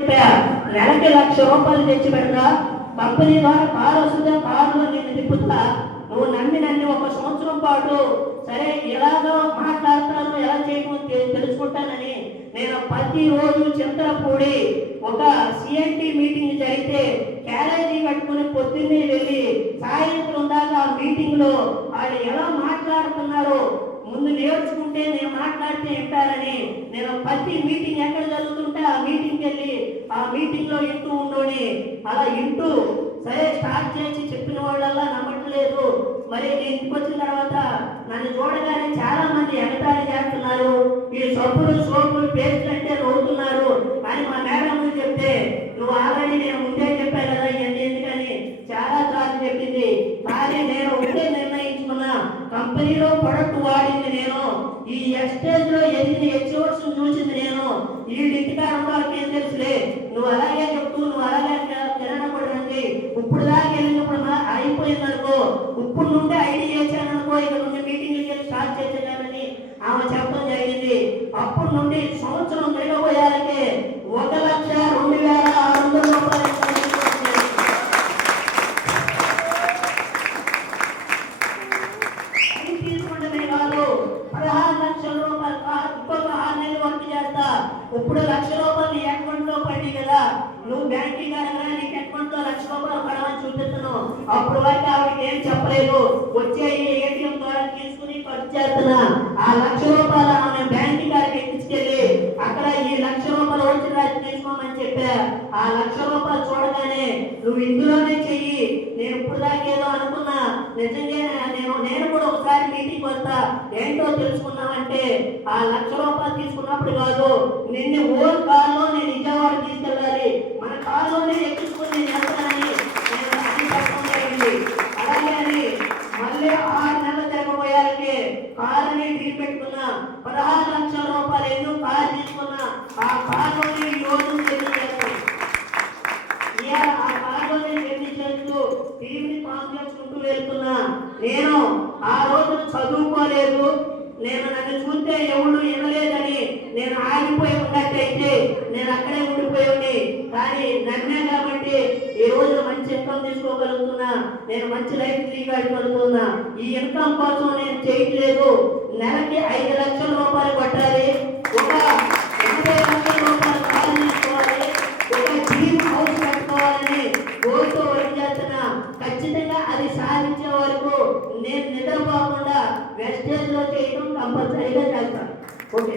నెలకి లక్ష రూపాయలు తెచ్చి పెడతా. కంపెనీ ద్వారా కారు వస్తుందా? కారులో నేను తిప్పుతా. నువ్వు నమ్మి నన్ను ఒక సంవత్సరం పాటు సరే ఎలాగో మాట్లాడతాను ఎలా చేయకుండా తెలుసుకుంటానని నేను ప్రతిరోజు చింతలపూడి ఒక సిఎన్టీ మీటింగ్ జరిగితే క్యారేజీ కట్టుకుని పొద్దున్నే వెళ్ళి సాయంత్రం దాకా ఆ మీటింగ్లో వాళ్ళు ఎలా మాట్లాడుతున్నారో ముందు నేర్చుకుంటే నేను మాట్లాడితే వింటారని నేను ప్రతి మీటింగ్ ఎక్కడ జరుగుతుంటే ఆ మీటింగ్కి వెళ్ళి ఆ మీటింగ్లో వింటూ ఉండోని అలా ఇంటూ సరే స్టార్ట్ చేసి చెప్పిన వాళ్ళల్లా నమ్మట్లేదు. మరి నేను ఇంటికి వచ్చిన తర్వాత నన్ను చూడగా మంది ఎగతాళి చేస్తున్నారు. ఈ సబ్బులు సోపులు పేస్ట్ అంటే నవ్వుతున్నారు. అని మా మేడం చెప్తే నువ్వు ఆల్రెడీ నేను ముందే చెప్పాను కదా ఇవన్నీ ఎందుకని? చాలా సార్లు చెప్పింది. కానీ నేను ఒకటే నిర్ణయించుకున్నా. కంపెనీలో ప్రొడక్ట్ వాడింది నేను. ఈ ఎక్స్టేజ్లో ఎన్ని ఎక్స్పోర్ట్స్ చూసింది నేను. ఈ ఇంటికాడ వాళ్ళకి ఏం తెలుసులే. నువ్వు అలాగే చెప్తూ నువ్వు అలాగే తినడపడండి ఇప్పుడు దాకా వెళ్ళినప్పుడు అయిపోయింది అనుకో ఇప్పుడు నుండి ఐడి చేశాను అనుకో ఇక నుండి స్టార్ట్ చేసేదానని ఆమె చెప్పడం జరిగింది. అప్పటి నుండి సంవత్సరం తిరగబోయాలకే ఒక లక్ష రెండు వేల ఆరు వందల రూపాయలు తీసుకుంటే కాదు పదహారు లక్షల రూపాయలు ఇంకొక ఆరు నెలలు వర్క్ చేస్తా. ఇప్పుడు లక్ష రూపాయలు నీ అకౌంట్లో పడి కదా. నువ్వు బ్యాంకింగ్ అనగా నీకు అకౌంట్లో లక్ష రూపాయలు పడమని చూపిస్తున్నావు. అప్పుడు వరకు ఆవిడకి ఏం చెప్పలేదు. వచ్చే ఏటీఎం ద్వారా తీసుకుని ఖర్చు చేస్తున్నా. లక్ష రూపాయలు ఆమె బ్యాంక్ గారికి ఎక్కించుకెళ్ళి అక్కడ ఈ లక్ష రూపాయలు వచ్చి రాజు తీసుకోమని చెప్పా. ఆ లక్ష రూపాయలు చూడగానే నువ్వు ఇందులోనే చెయ్యి. నేను ఇప్పుడు దాకేదో అనుకున్నా. నిజంగా నేను నేను కూడా ఒకసారి మీటింగ్ వస్తా. ఏంటో తెలుసుకున్నామంటే ఆ లక్ష రూపాయలు తీసుకున్నప్పుడు కాదు నిన్ను ఓన్ కార్లో నేను విజయవాడ తీసుకెళ్ళాలి. మన కార్లోనే కారుని డీల్ పెట్టుకున్నా పదహారు లక్షల రూపాయలు ఎందుకు కారు తీసుకున్నా ఆ కారులోనే ఈ రోజు చేస్తాను ఆ కారులోనే జర్నీ టీవీని వెళ్తున్నా నేను ఆ రోజు చదువుకోలేదు. నేను నన్ను చూస్తే ఎవరు వినలేదని నేను ఆగిపోయి ఉన్నట్టయితే నేను అక్కడే ఉండిపోయి కానీ నన్నే కాబట్టి రోజు మంచి ఇన్కమ్ తీసుకోగలుగుతున్నా. నేను మంచి లైఫ్ తీయగలుగుతున్నా ఈ ఇన్కమ్ కోసం నేను చేయట్లేదు. నెలకి ఐదు లక్షల రూపాయలు పట్టాలి ఒక ఎనభై లక్షల రూపాయలు ఒక హౌస్ చేస్తున్నా. ఖచ్చితంగా అది చేయడం కంపల్సరీగా చేస్తాను. ఓకే